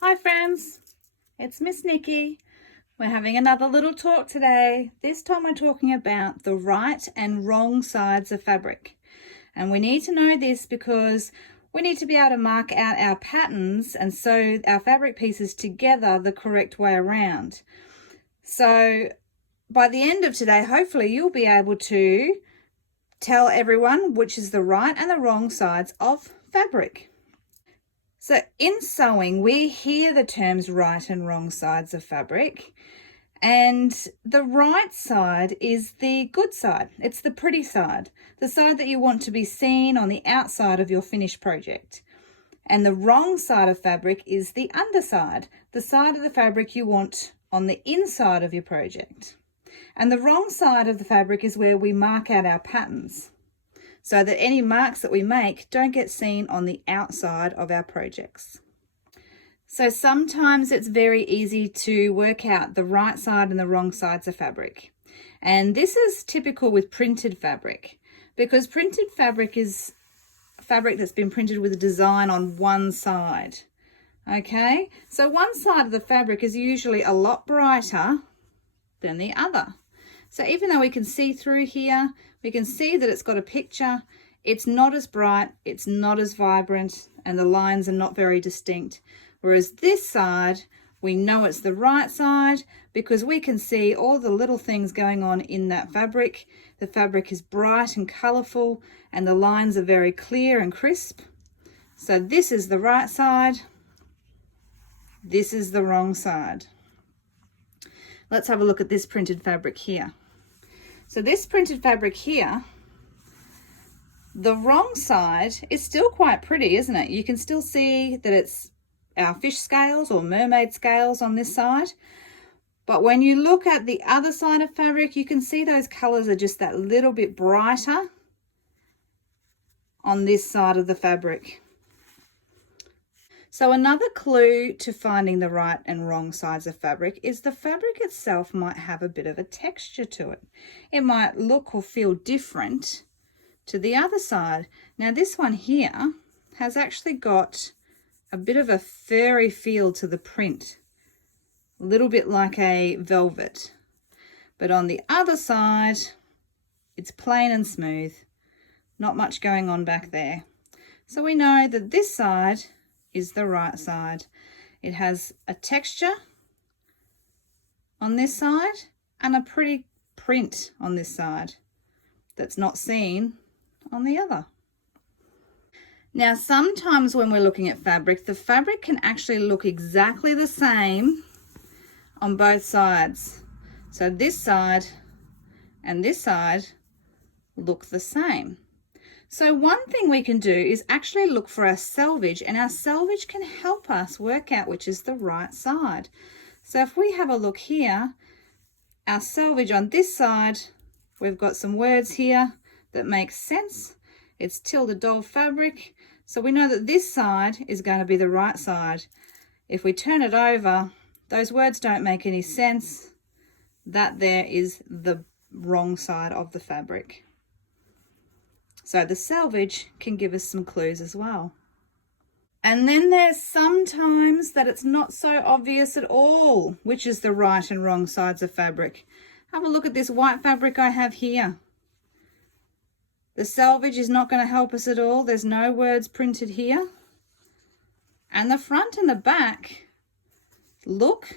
Hi friends, it's Miss Nikki. We're having another little talk today. This time we're talking about the right and wrong sides of fabric. And we need to know this because we need to be able to mark out our patterns and sew our fabric pieces together the correct way around. So by the end of today, hopefully you'll be able to tell everyone which is the right and the wrong sides of fabric. So in sewing, we hear the terms right and wrong sides of fabric, and the right side is the good side. It's the pretty side, the side that you want to be seen on the outside of your finished project. And the wrong side of fabric is the underside, the side of the fabric you want on the inside of your project. And the wrong side of the fabric is where we mark out our patterns, so that any marks that we make don't get seen on the outside of our projects. So sometimes it's very easy to work out the right side and the wrong sides of fabric. And this is typical with printed fabric, because printed fabric is fabric that's been printed with a design on one side. Okay, so one side of the fabric is usually a lot brighter than the other. So even though we can see through here, we can see that it's got a picture, it's not as bright, it's not as vibrant, and the lines are not very distinct. Whereas this side, we know it's the right side because we can see all the little things going on in that fabric. The fabric is bright and colourful, and the lines are very clear and crisp. So this is the right side, this is the wrong side. Let's have a look at this printed fabric here. So this printed fabric here, the wrong side is still quite pretty, isn't it? You can still see that it's our fish scales or mermaid scales on this side. But when you look at the other side of fabric, you can see those colours are just that little bit brighter on this side of the fabric. So another clue to finding the right and wrong sides of fabric is the fabric itself might have a bit of a texture to it. It might look or feel different to the other side. Now this one here has actually got a bit of a furry feel to the print, a little bit like a velvet. But on the other side, it's plain and smooth, not much going on back there. So we know that this side is the right side. It has a texture on this side and a pretty print on this side that's not seen on the other. Now sometimes when we're looking at fabric, the fabric can actually look exactly the same on both sides. So this side and this side look the same. So one thing we can do is actually look for our selvage, and our selvage can help us work out which is the right side. So if we have a look here, our selvage on this side, we've got some words here that make sense. It's Tilda Doll fabric. So we know that this side is going to be the right side. If we turn it over, those words don't make any sense. That there is the wrong side of the fabric. So the selvage can give us some clues as well. And then there's sometimes that it's not so obvious at all which is the right and wrong sides of fabric. Have a look at this white fabric I have here. The selvage is not going to help us at all. There's no words printed here. And the front and the back look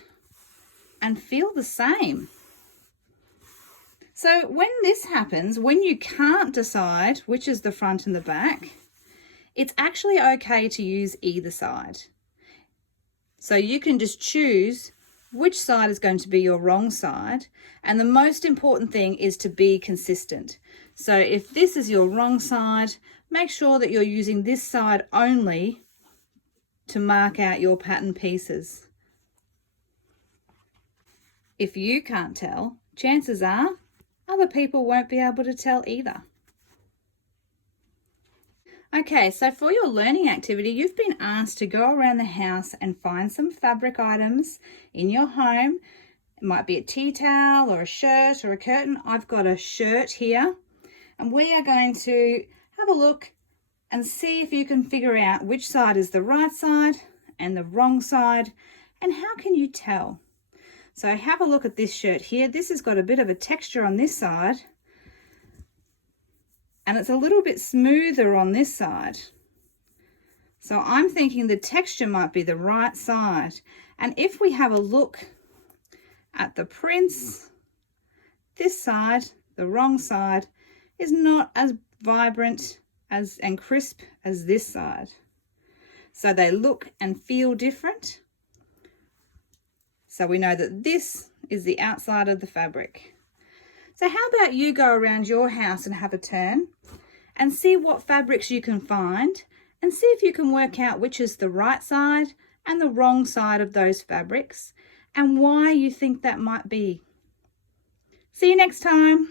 and feel the same. So when this happens, when you can't decide which is the front and the back, it's actually okay to use either side. So you can just choose which side is going to be your wrong side. And the most important thing is to be consistent. So if this is your wrong side, make sure that you're using this side only to mark out your pattern pieces. If you can't tell, chances are other people won't be able to tell either. Okay, so for your learning activity, you've been asked to go around the house and find some fabric items in your home. It might be a tea towel or a shirt or a curtain. I've got a shirt here, and we are going to have a look and see if you can figure out which side is the right side and the wrong side, and how can you tell? So have a look at this shirt here. This has got a bit of a texture on this side, and it's a little bit smoother on this side. So I'm thinking the texture might be the right side. And if we have a look at the prints, this side, the wrong side, is not as vibrant and crisp as this side. So they look and feel different. So we know that this is the outside of the fabric. So how about you go around your house and have a turn and see what fabrics you can find, and see if you can work out which is the right side and the wrong side of those fabrics and why you think that might be. See you next time.